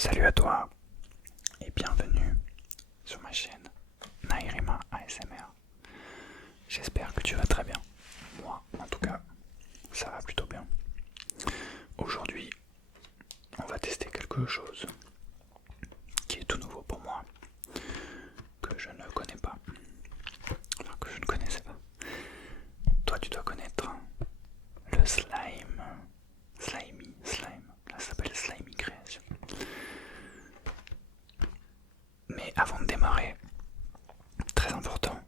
Salut à toi et bienvenue sur ma chaîne Nairima ASMR. J'espère que tu vas très bien. Moi, en tout cas, ça va plutôt bien. Aujourd'hui, on va tester quelque chose qui est tout nouveau pour moi, que je ne connais pas, enfin que je ne connaissais pas. Toi, tu dois connaître le slime, slime. Là, ça s'appelle Slimy Création. Mais avant de démarrer, très important,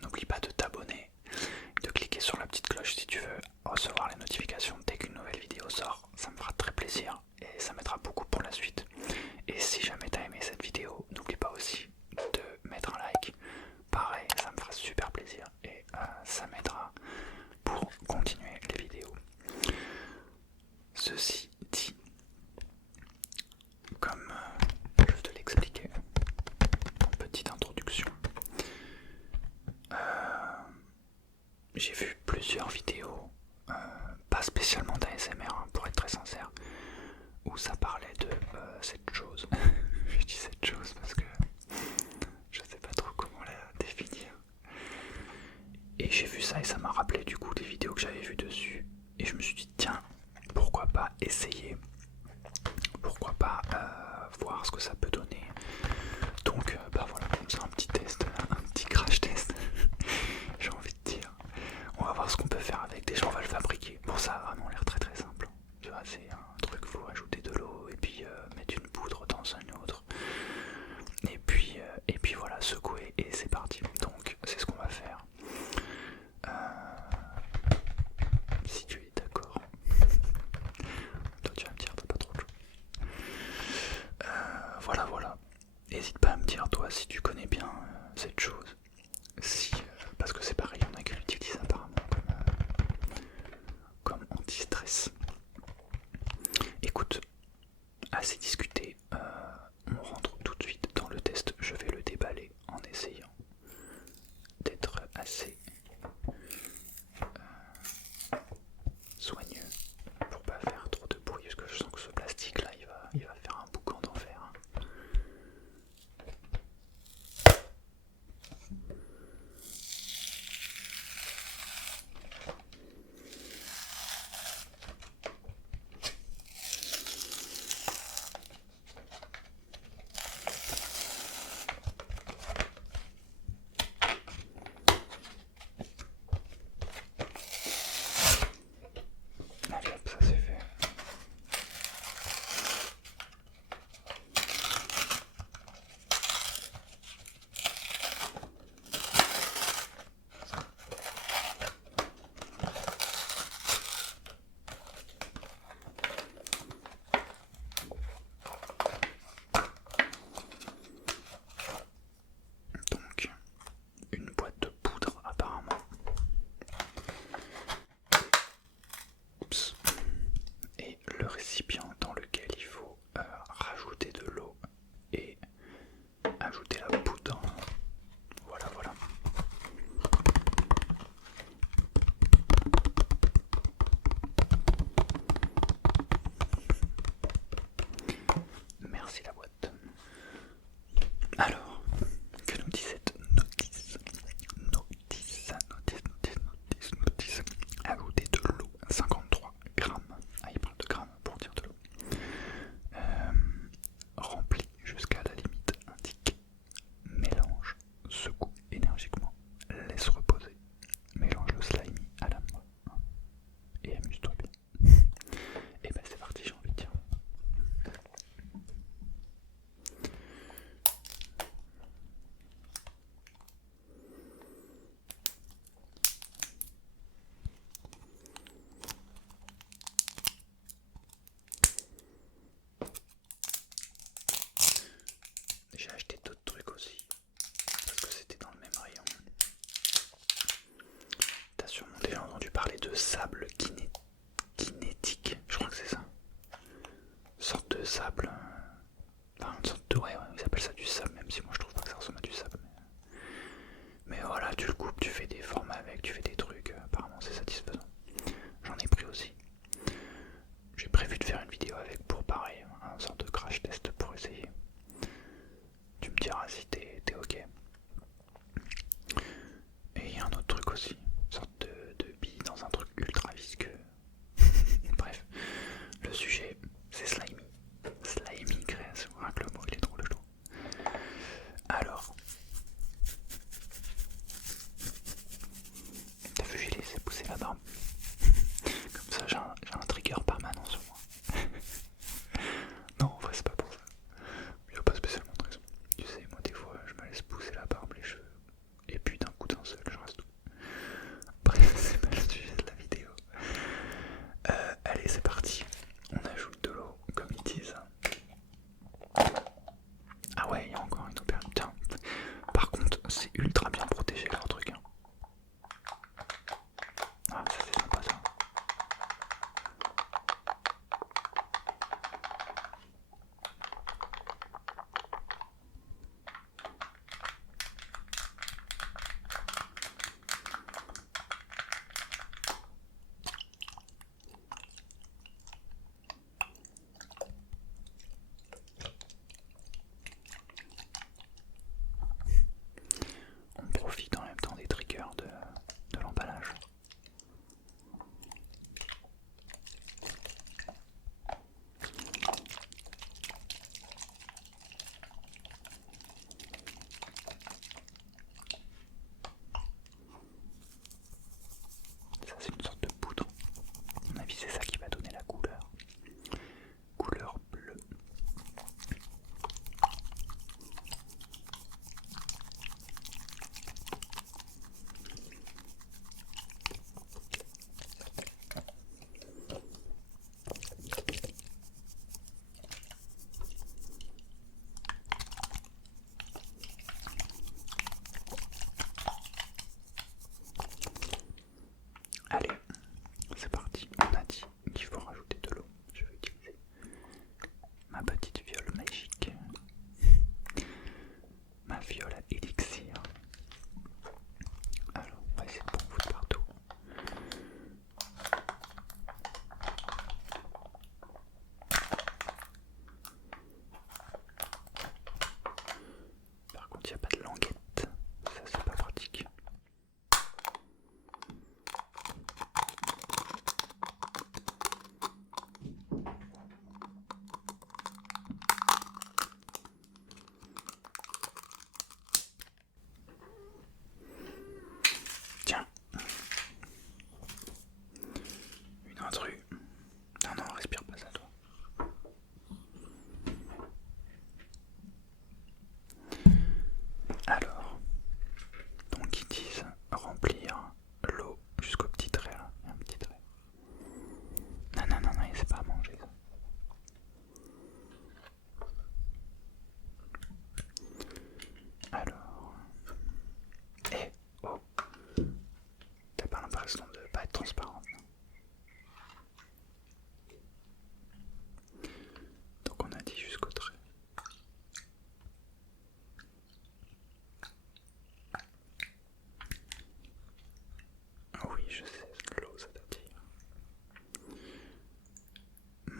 n'oublie pas de t'abonner, de cliquer sur la petite cloche si tu veux recevoir les notifications dès qu'une nouvelle vidéo sort. Ça me fera très plaisir et ça m'aidera beaucoup pour la suite. Et si jamais t'as aimé cette vidéo, n'oublie pas aussi de mettre un like. Pareil, ça me fera super plaisir et ça m'aidera pour continuer les vidéos. Ceci dit, comme je te l'expliquais en petite introduction, j'ai vu plusieurs vidéos, pas spécialement d'ASMR pour être très sincère, où ça parlait de cette chose. Je dis cette chose parce que je sais pas trop comment la définir. Et j'ai vu ça et ça m'a rappelé du coup des vidéos que j'avais vues dessus. Et je me suis dit tiens, pourquoi pas essayer, pourquoi pas voir ce que ça peut donner. Donc bah voilà, c'est un petit test, un petit crash test. J'ai envie de dire. On va voir ce qu'on peut faire avec. Déjà on va le fabriquer. Pour ça vraiment l'air très très simple. Tu vois, c'est un truc, faut ajouter de l'eau et puis mettre une poudre dans un autre. Et puis voilà, secouer et c'est parti. Donc c'est ce qu'on va faire. Si tu es d'accord. Toi tu vas me dire, t'as pas trop de chaud. Voilà. N'hésite pas à me dire toi si tu connais bien cette chose. Si, parce que c'est pareil, on a qui l'utilise apparemment comme anti-stress. Écoute, assez discuté, on rentre tout de suite dans le test. Je vais le déballer en essayant d'être assez soigneux pour pas faire trop de bruit, parce que je sens que ce plastique là il va faire un boucan d'enfer. Allez hop, ça c'est fait. Donc, une boîte de poudre apparemment. Oups. Et le récipient dans lequel il faut rajouter de l'eau et ajouter la poudre. Voilà. Merci la boîte. Alors, que nous dit cette notice? Notice. Ajouter de l'eau, 53 grammes. Ah, il parle de grammes pour dire de l'eau.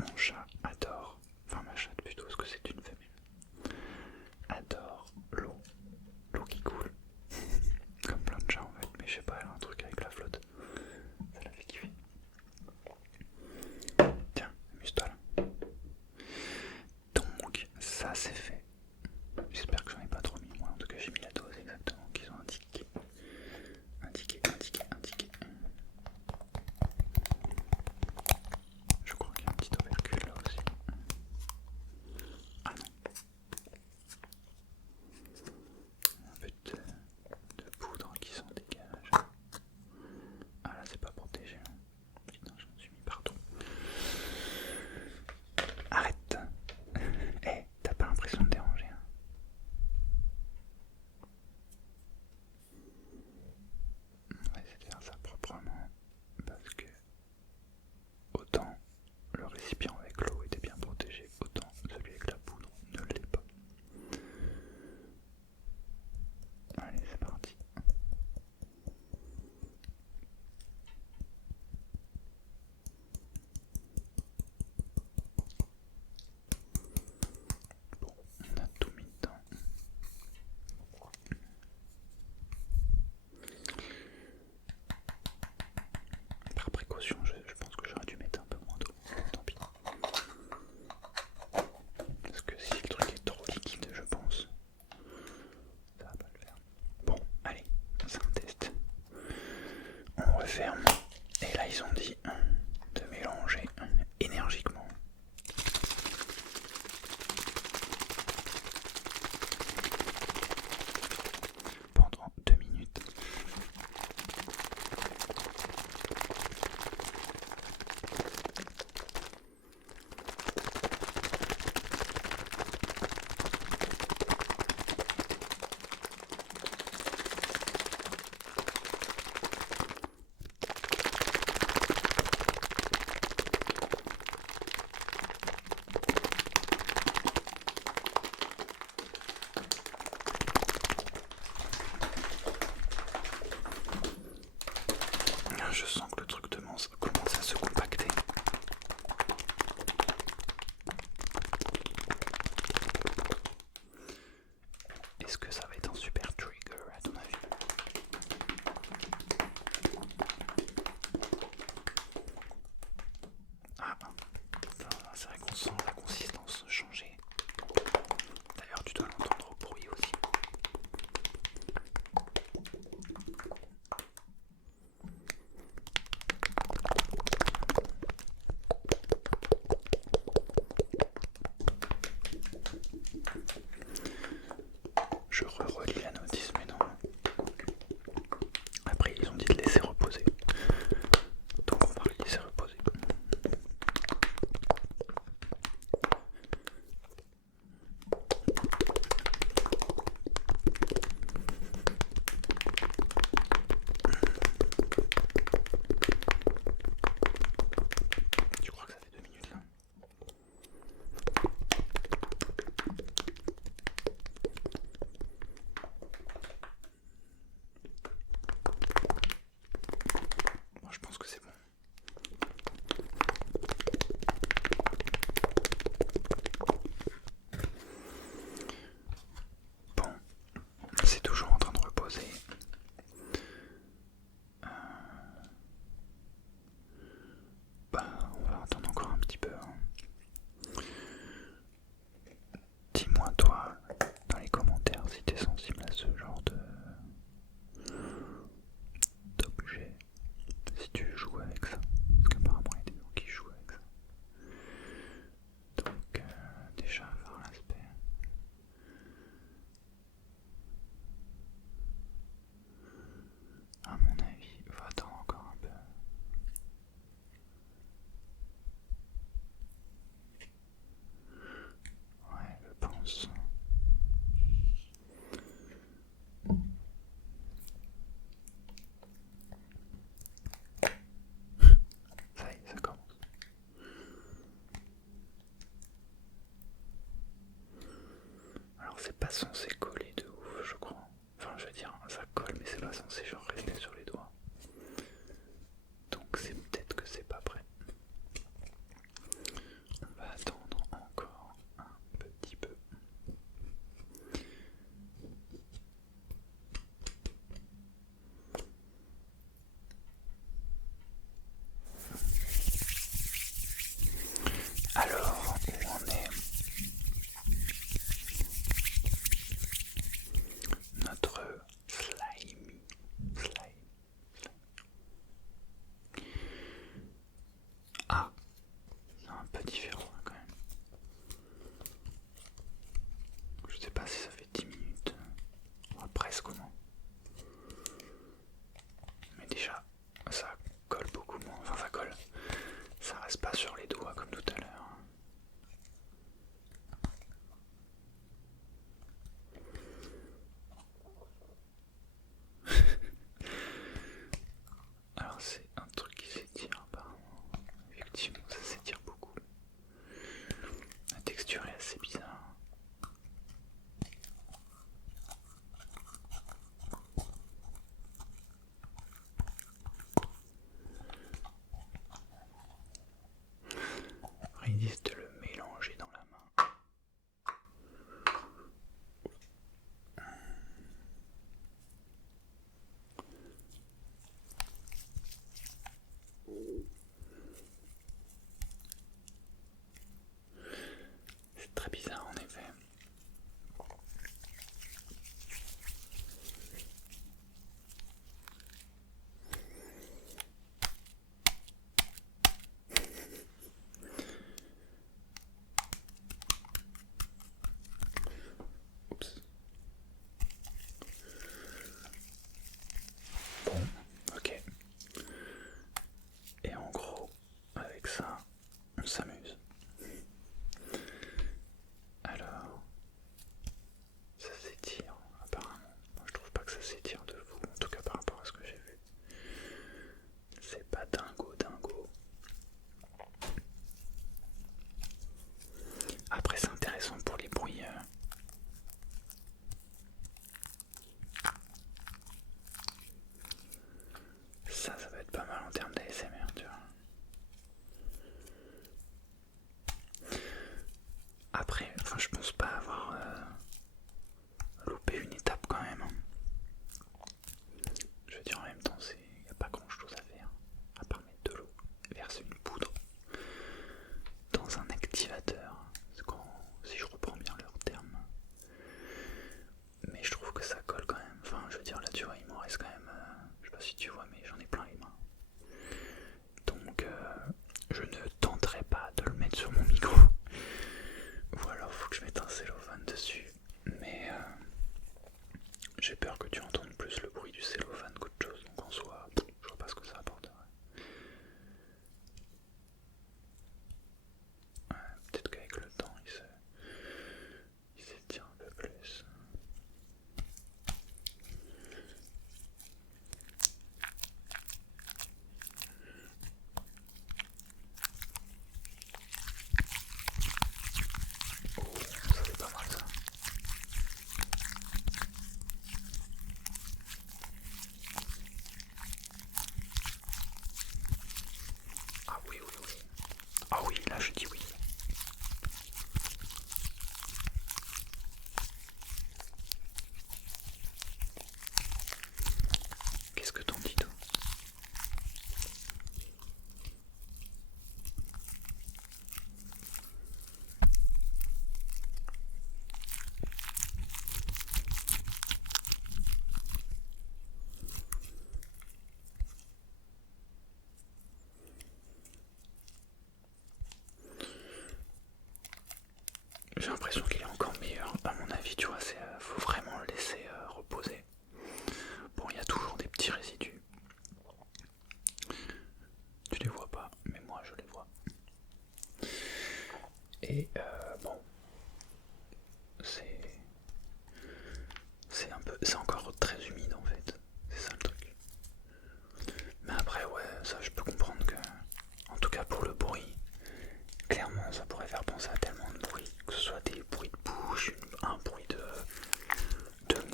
Mon chat adore, enfin ma chatte plutôt, parce que c'est une femelle, adore l'eau qui coule. Comme plein de chats en fait, mais je sais pas, elle a un truc avec la flotte. Ça la fait kiffer. Tiens, amuse-toi là. Donc, ça c'est fait. J'espère que j'en ai pas trop mis. Moi, en tout cas, j'ai mis la dose exactement qu'ils ont indiqué. Indiqué. Je crois qu'il y a un petit opercule là aussi. Ah non. Un peu de poudre qui s'en dégage. Ah là, c'est pas protégé. Putain, j'en suis mis partout. Arrête. Eh, t'as pas l'impression de déranger hein. On va essayer de faire ça proprement parce que autant le récipient avec l'eau était bien protégé, autant celui avec la poudre ne l'est pas. Allez, c'est parti. Bon, on a tout mis dedans. Par précaution, je pense que j'aurais dû mettre un peu moins d'eau. Tant pis. Parce que si le truc est trop liquide, je pense, ça va pas le faire. Bon, allez, c'est un test. On referme. Et là, ils ont dit de mélanger énergiquement. Pendant 2 minutes. Je sens que le truc commence à se compacter. Est-ce que ça va être un super trigger à ton avis? Ah, c'est vrai qu'on sent la consistance changer. D'ailleurs, tu dois l'entendre au bruit aussi. Je relis la notice, mais non. Après, ils ont dit de laisser reposer. Donc, on va le laisser reposer. Tu crois que ça fait 2 minutes là? Moi, je pense que c'est bon. Bon, c'est toujours en train de reposer. On va attendre encore un petit peu. Dis-moi toi dans les commentaires si t'es sensible à ce genre d'objet, si tu joues avec ça, parce qu'apparemment il y a des gens qui jouent avec ça. Donc déjà voir l'aspect. À mon avis, va attendre encore un peu. Ouais, je pense. Ça y est, ça commence. Alors c'est pas censé coller de ouf, je crois. Enfin, je veux dire, ça colle, mais c'est pas censé genre rester sur les doigts. Donc c'est peut-être que c'est pas prêt. Ah, c'est un peu différent hein, quand même. Je sais pas si ça fait 10 minutes. Presque au moins. Mais déjà, ça colle beaucoup moins. Enfin, ça colle. Ça reste pas sur les doigts comme tout à l'heure. Alors c'est un truc qui s'étire apparemment. Effectivement, ça s'étire beaucoup. La texture est assez bizarre. Ils disent de le mélanger dans la main. C'est très bizarre en effet. Oups. Bon, ok. Et en gros, avec ça, on s'amuse. Alors, ça s'étire apparemment. Moi je trouve pas que ça s'étire de fou, en tout cas par rapport à ce que j'ai vu. C'est pas dingo. Après c'est intéressant pour les bruits. Ça va être pas mal en termes d'ASMR, tu vois. Après, enfin je pense pas avoir loupé une étape quand même. Je veux dire en même temps, il n'y a pas grand chose à faire, à part mettre de l'eau, verser une poudre dans un activateur, si je reprends bien leur terme. Mais je trouve que ça colle quand même, enfin je veux dire là tu vois il m'en reste quand même, je sais pas si tu vois mais j'en ai plein les mains. Donc je ne tenterai pas de le mettre sur mon micro. Ou alors faut que je mette un cellophane dessus. Mais j'ai peur que tu entendes plus le bruit du cellophane qu'autre chose. Donc en soi, je vois pas ce que ça apporterait. Ouais, peut-être qu'avec le temps il s'étire un peu plus. Oh, ça c'est pas mal ça. Ah oui. Ah oui, là je dis oui. Qu'est-ce que t'en dis toi? J'ai l'impression qu'il est encore meilleur. À mon avis, tu vois, faut vraiment le laisser reposer. Bon, il y a toujours des petits résidus. Tu les vois pas, mais moi je les vois. Et bon, c'est encore très humide en fait. C'est ça le truc. Mais après, ouais, ça je peux comprendre que, en tout cas pour le bruit, clairement ça pourrait faire penser à tellement de bruit, que ce soit des bruits de bouche, un bruit de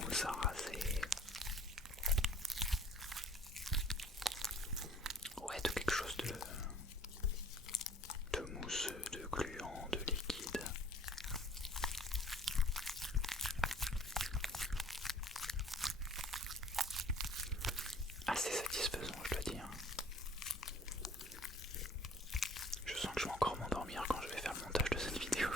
mousse à raser. Ouais, de quelque chose de mousse, de gluant, de liquide. Assez satisfaisant, je dois dire. Je sens que je vais encore m'endormir quand je vais faire le montage de cette vidéo.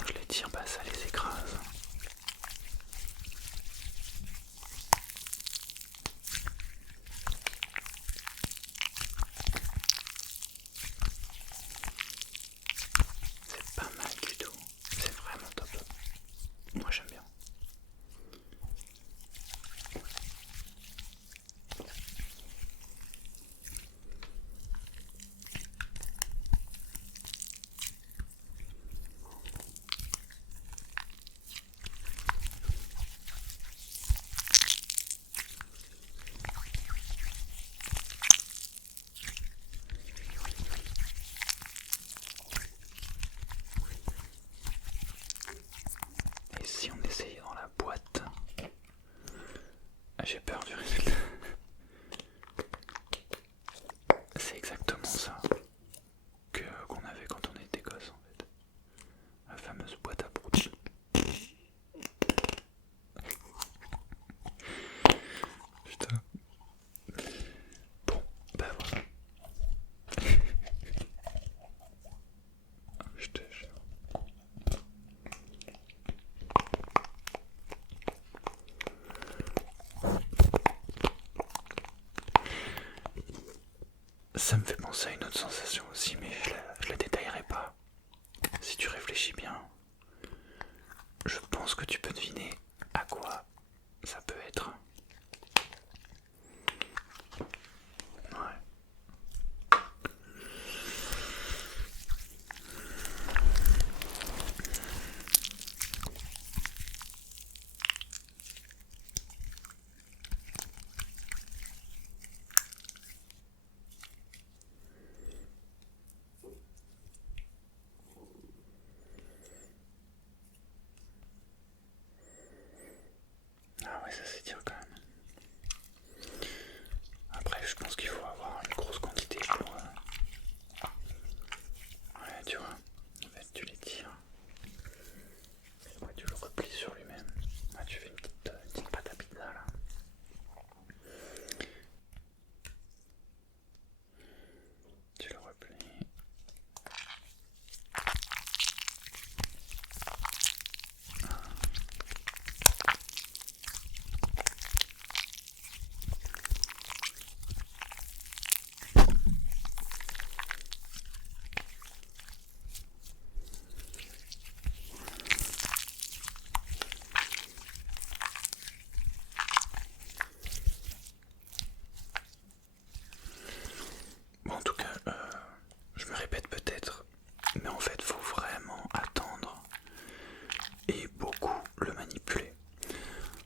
quand je les tire, bah ça les écrase. C'est pas mal du tout, c'est vraiment top. Moi j'aime bien. Et si on essayait dans la boîte? J'ai peur du résultat. C'est exactement ça qu'on avait quand on était gosse en fait. La fameuse boîte à broutes. Putain. Bon, bah voilà. Je te jure. Ça me fait penser à une autre sensation aussi, mais je la détaillerai pas. Si tu réfléchis bien, je pense que tu peux deviner à quoi ça peut être. Ouais. Ah ouais, ça s'étire quand même. Après, je pense qu'il faut avoir une grosse quantité pour... Ouais, tu vois, en fait, tu les tires. Et après, tu le replies sur lui-même. Ouais, tu fais une petite pâte à pizza là. Tu le replies. Bon, en tout cas, je me répète peut-être, mais en fait, faut vraiment attendre et beaucoup le manipuler.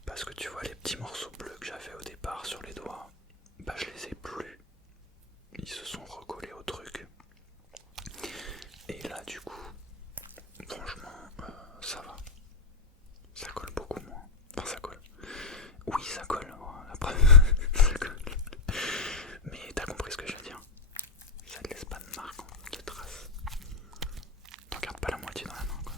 Parce que tu vois, les petits morceaux bleus que j'avais au départ sur les doigts, bah je les ai plus. Ils se sont recollés au truc. Et là, du coup, franchement, ça va. Ça colle beaucoup moins. Enfin, ça colle. Oui, ça colle. La preuve, ça colle. Mais t'as compris ce que je veux dire. Ça ne laisse pas de marque, de traces. T'en gardes pas la moitié dans la main, quoi.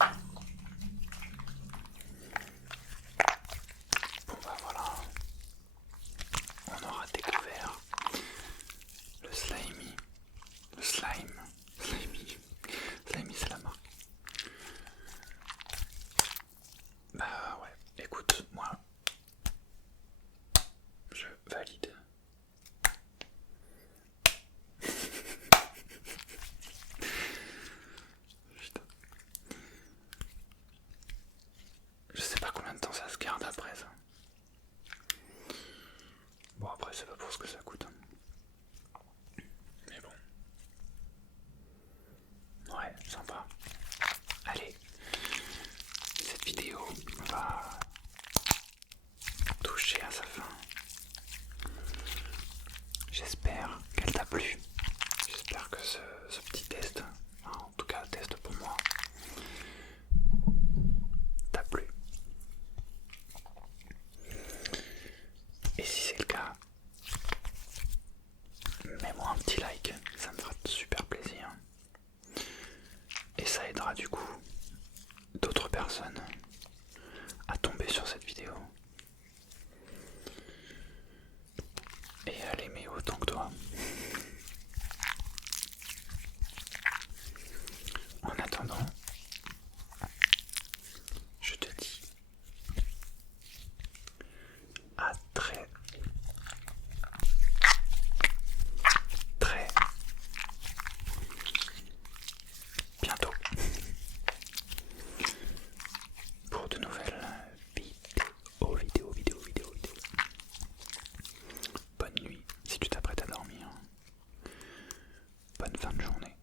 Bon bah voilà, on aura découvert le slimy, slimy c'est la marque. Bah ouais, écoute, moi je valide. Putain. Je sais pas combien de temps ça se garde après ça. Bon après c'est pas pour ce que ça coûte. Mais bon. Ouais, sympa. Allez, cette vidéo va toucher à sa fin. J'espère qu'elle t'a plu. J'espère que ce petit test, en tout cas test pour moi, t'a plu. Et si c'est le cas, mets-moi un petit like, ça me fera super plaisir. Et ça aidera du coup d'autres personnes à tomber sur cette vidéo et à l'aimer autant que toi. En attendant, je te dis à très bientôt pour de nouvelles vidéos. Bonne nuit si tu t'apprêtes à dormir. Bonne fin de journée.